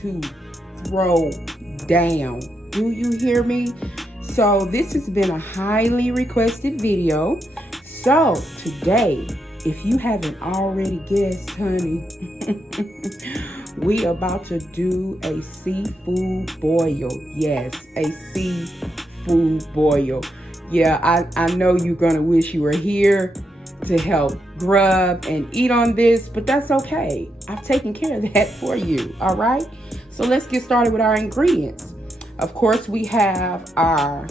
to throw down. Do you hear me? So this has been a highly requested video. So today, if you haven't already guessed, honey, we about to do a seafood boil. Yes, a seafood boil. Yeah, I know you're gonna wish you were here to help grub and eat on this, but that's okay. I've taken care of that for you, all right? So let's get started with our ingredients. Of course, we have our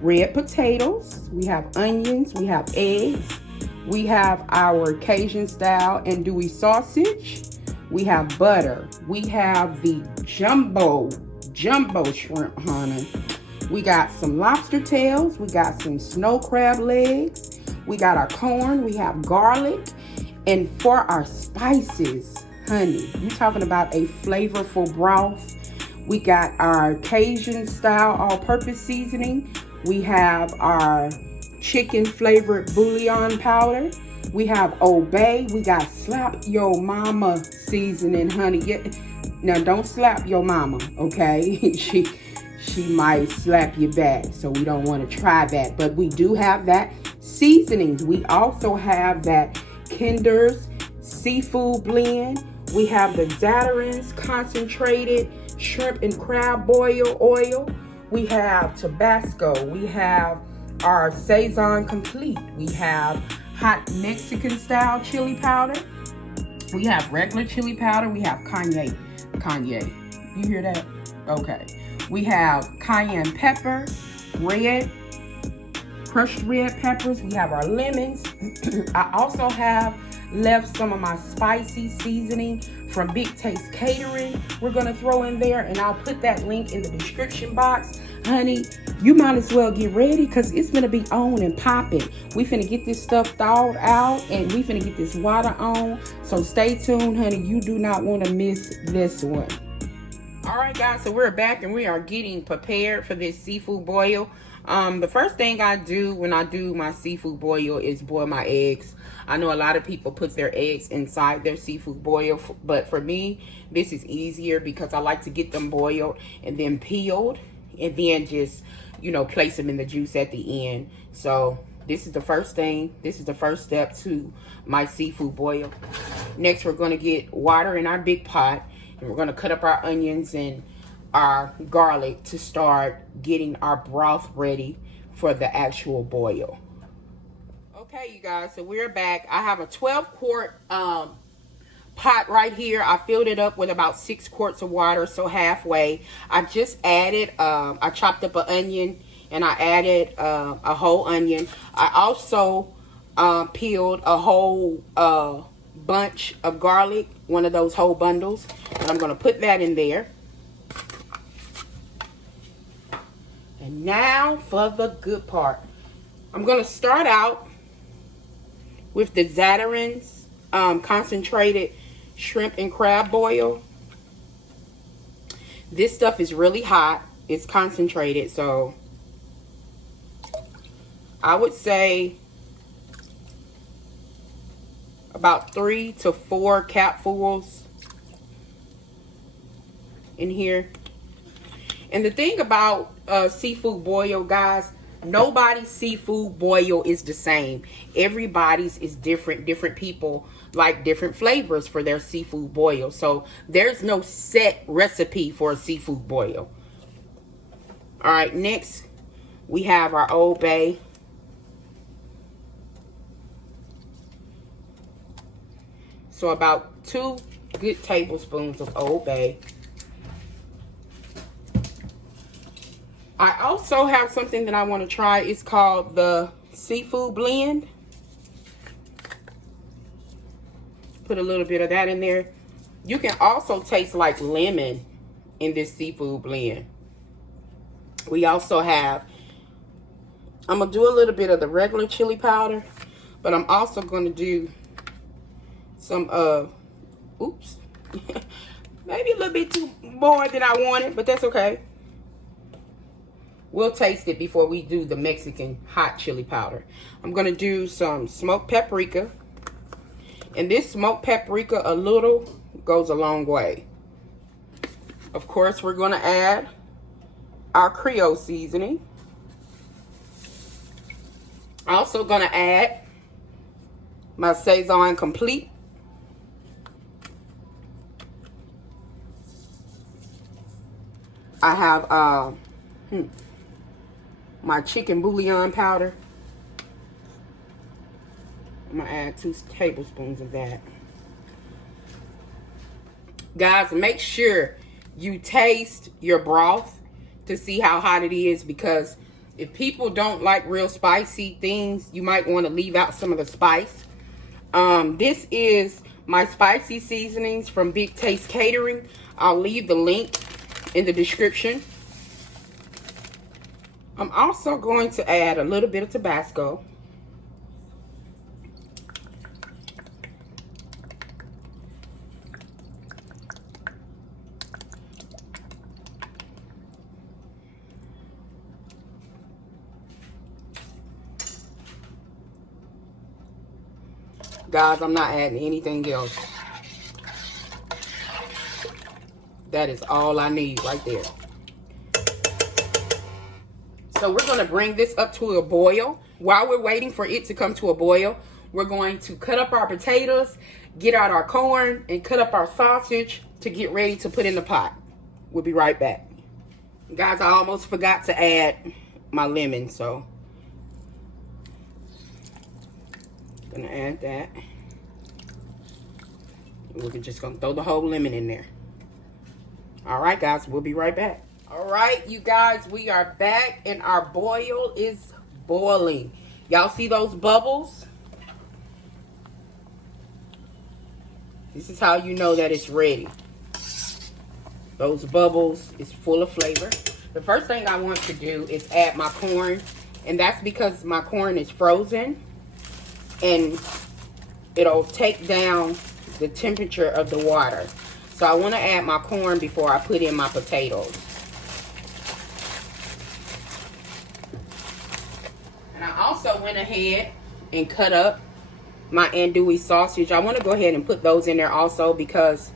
red potatoes, we have onions, we have eggs, we have our Cajun style andouille sausage, we have butter, we have the jumbo shrimp, honey. We got some lobster tails, we got some snow crab legs, we got our corn, we have garlic, and for our spices, honey, you're talking about a flavorful broth. We got our Cajun style all-purpose seasoning. We have our chicken flavored bouillon powder. We have Old Bay. We got slap your mama seasoning, honey. Now don't slap your mama, okay? she might slap you back, so we don't want to try that. But we do have that seasonings. We also have that Kinder's seafood blend. We have the Zatarain's concentrated shrimp and crab boil oil. We have Tabasco. We have our Saison Complete. We have hot Mexican style chili powder. We have regular chili powder. We have cayenne. You hear that? Okay. We have cayenne pepper, crushed red peppers. We have our lemons. I also have left some of my spicy seasoning from Big Taste Catering. We're gonna throw in there, and I'll put that link in the description box. Honey, you might as well get ready because it's gonna be on and popping. We finna get this stuff thawed out and we finna get this water on. So stay tuned, honey. You do not want to miss this one. All right, guys, so we're back and we are getting prepared for this seafood boil. The first thing I do when I do my seafood boil is boil my eggs. I know a lot of people put their eggs inside their seafood boil, but for me, this is easier because I like to get them boiled and then peeled and then just, you know, place them in the juice at the end. So this is the first thing. This is the first step to my seafood boil. Next, we're going to get water in our big pot. And we're going to cut up our onions and our garlic to start getting our broth ready for the actual boil. Okay, you guys, so we're back. I have a 12-quart pot right here. I filled it up with about 6 quarts of water, so halfway. I just added, I chopped up an onion and I added a whole onion. I also peeled a whole bunch of garlic, one of those whole bundles, and I'm going to put that in there. And now for the good part. I'm going to start out with the Zatarain's concentrated shrimp and crab boil. This stuff is really hot. It's concentrated, so I would say about 3 to 4 capfuls in here. And the thing about seafood boil, guys, nobody's seafood boil is the same. Everybody's is different. Different people like different flavors for their seafood boil. So there's no set recipe for a seafood boil. All right, next we have our Old Bay. So about 2 good tablespoons of Old Bay. I also have something that I want to try. It's called the seafood blend. Put a little bit of that in there. You can also taste like lemon in this seafood blend. We also have, I'm going to do a little bit of the regular chili powder, but I'm also going to do some oops, maybe a little bit too more than I wanted, but that's okay. We'll taste it before we do the Mexican hot chili powder. I'm going to do some smoked paprika. And this smoked paprika, a little goes a long way. Of course, we're going to add our Creole seasoning. Also going to add my Saison Complete. I have my chicken bouillon powder. I'm going to add 2 tablespoons of that. Guys, make sure you taste your broth to see how hot it is, because if people don't like real spicy things, you might want to leave out some of the spice. This is my spicy seasonings from Big Taste Catering. I'll leave the link in the description. I'm also going to add a little bit of Tabasco. Guys, I'm not adding anything else. That is all I need right there. So we're going to bring this up to a boil. While we're waiting for it to come to a boil, we're going to cut up our potatoes, get out our corn, and cut up our sausage to get ready to put in the pot. We'll be right back. Guys, I almost forgot to add my lemon, so I'm gonna add that. We're just gonna throw the whole lemon in there. All right, guys, we'll be right back. All right, you guys, we are back and our boil is boiling. Y'all see those bubbles? This is how you know that it's ready. Those bubbles is full of flavor. The first thing I want to do is add my corn, and that's because my corn is frozen and it'll take down the temperature of the water. So I want to add my corn before I put in my potatoes. And I also went ahead and cut up my andouille sausage. I want to go ahead and put those in there also, because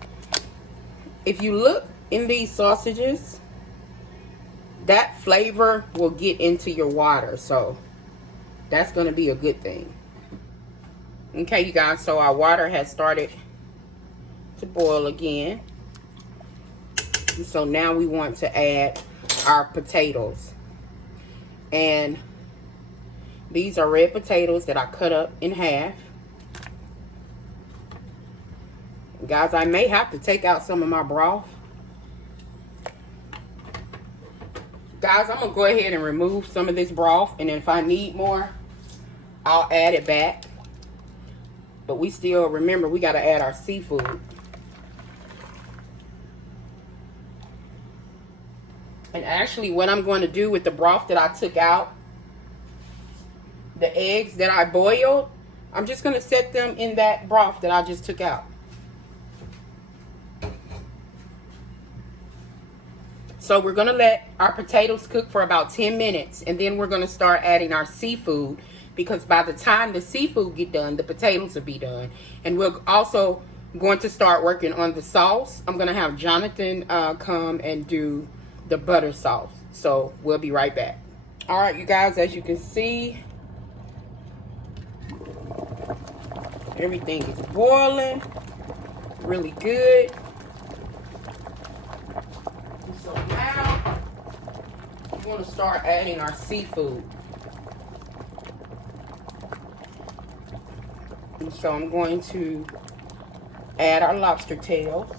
if you look in these sausages, that flavor will get into your water. So that's going to be a good thing. Okay, you guys, so our water has started to boil again. And so now we want to add our potatoes. And these are red potatoes that I cut up in half. Guys, I may have to take out some of my broth. Guys, I'm going to go ahead and remove some of this broth. And if I need more, I'll add it back. But we still, remember, we got to add our seafood. And actually, what I'm going to do with the broth that I took out, the eggs that I boiled, I'm just going to set them in that broth that I just took out. So we're going to let our potatoes cook for about 10 minutes. And then we're going to start adding our seafood. Because by the time the seafood get done, the potatoes will be done. And we're also going to start working on the sauce. I'm going to have Jonathan come and do the butter sauce. So we'll be right back. All right, you guys, as you can see, everything is boiling really good. And so now we're going to start adding our seafood. And so I'm going to add our lobster tails.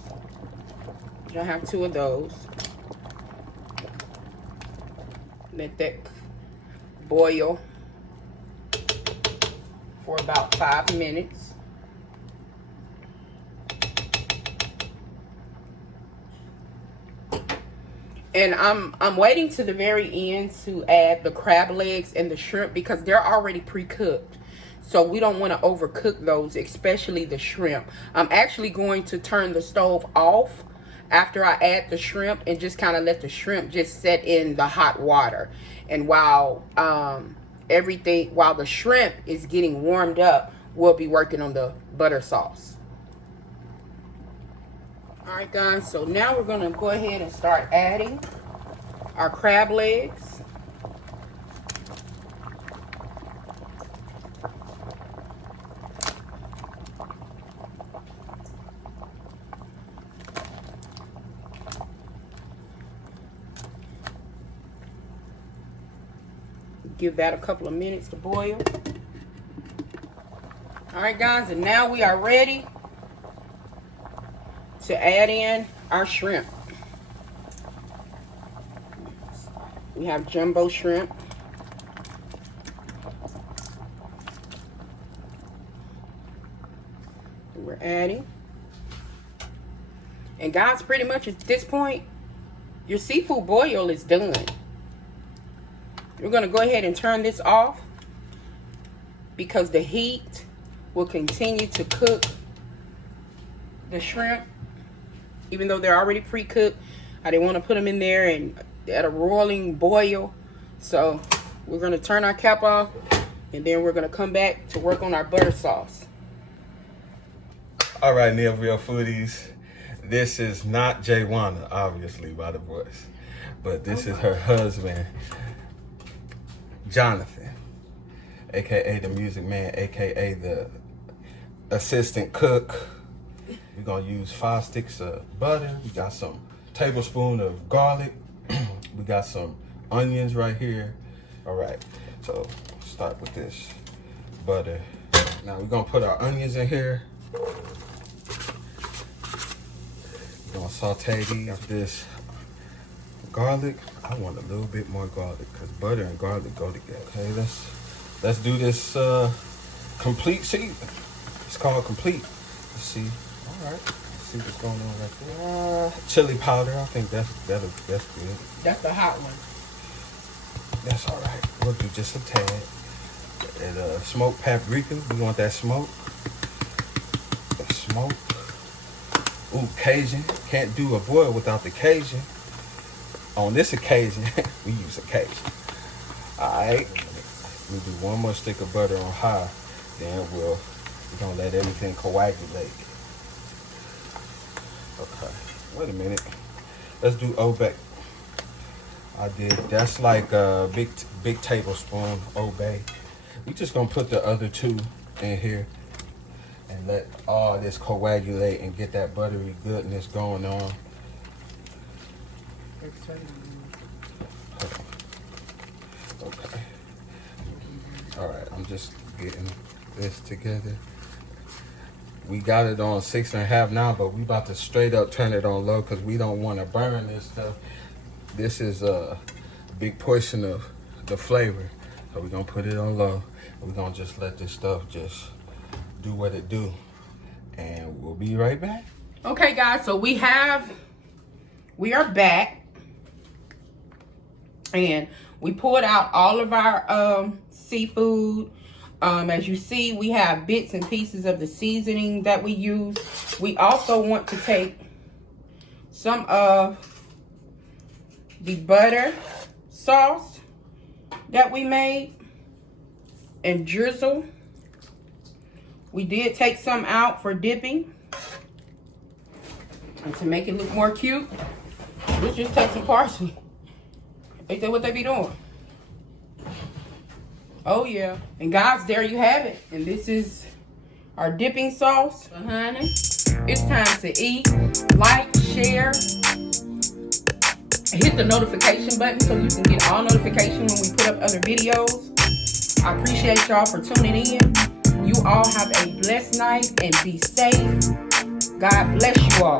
I have 2 of those. Let that boil for about 5 minutes. And I'm waiting to the very end to add the crab legs and the shrimp, because they're already pre-cooked. So we don't want to overcook those, especially the shrimp. I'm actually going to turn the stove off after I add the shrimp and just kind of let the shrimp just set in the hot water. And while while the shrimp is getting warmed up, we'll be working on the butter sauce. All right, guys, so now we're gonna go ahead and start adding our crab legs. Give that a couple of minutes to boil. All right, guys, and now we are ready to add in our shrimp. We have jumbo shrimp. We're adding. And guys, pretty much at this point, your seafood boil is done. We're going to go ahead and turn this off because the heat will continue to cook the shrimp. Even though they're already pre-cooked, I didn't want to put them in there and at a roiling boil. So we're going to turn our cap off, and then we're going to come back to work on our butter sauce. All right, Real Foodies. This is not Jaywana, obviously, by the voice. But this is her husband, Jonathan, aka the music man, aka the assistant cook. We're gonna use 5 sticks of butter. We got some tablespoon of garlic. We got some onions right here. All right, so start with this butter. Now we're gonna put our onions in here. We're gonna saute these. This garlic, I want a little bit more garlic because butter and garlic go together. Okay, let's do this complete season. It's called complete. Let's see. All right. Let's see what's going on right there. Chili powder. I think that's good. That's the hot one. That's all right. We'll do just a tad. And smoked paprika. We want that smoke. The smoke. Ooh, Cajun. Can't do a boil without the Cajun. On this occasion, we use a Cajun. Alright. We do 1 more stick of butter on high. Then we're gonna let everything coagulate. Okay. Wait a minute. Let's do Old Bay. That's like a big tablespoon Old Bay. We just gonna put the other 2 in here and let all this coagulate and get that buttery goodness going on. Okay. All right, I'm just getting this together. We got it on 6.5 now, but we about to straight up turn it on low because we don't want to burn this stuff. This is a big portion of the flavor. So we're gonna put it on low. We're gonna just let this stuff just do what it do. And we'll be right back. Okay, guys, so we are back. And we poured out all of our seafood. As you see, we have bits and pieces of the seasoning that we use. We also want to take some of the butter sauce that we made and drizzle. We did take some out for dipping. And to make it look more cute, let's just take some parsley. Ain't that what they be doing? Oh yeah. And guys, there you have it. And this is our dipping sauce, honey. It's time to eat. Like, share, hit the notification button so you can get all notifications when we put up other videos. I appreciate y'all for tuning in. You all have a blessed night and be safe. God bless you all.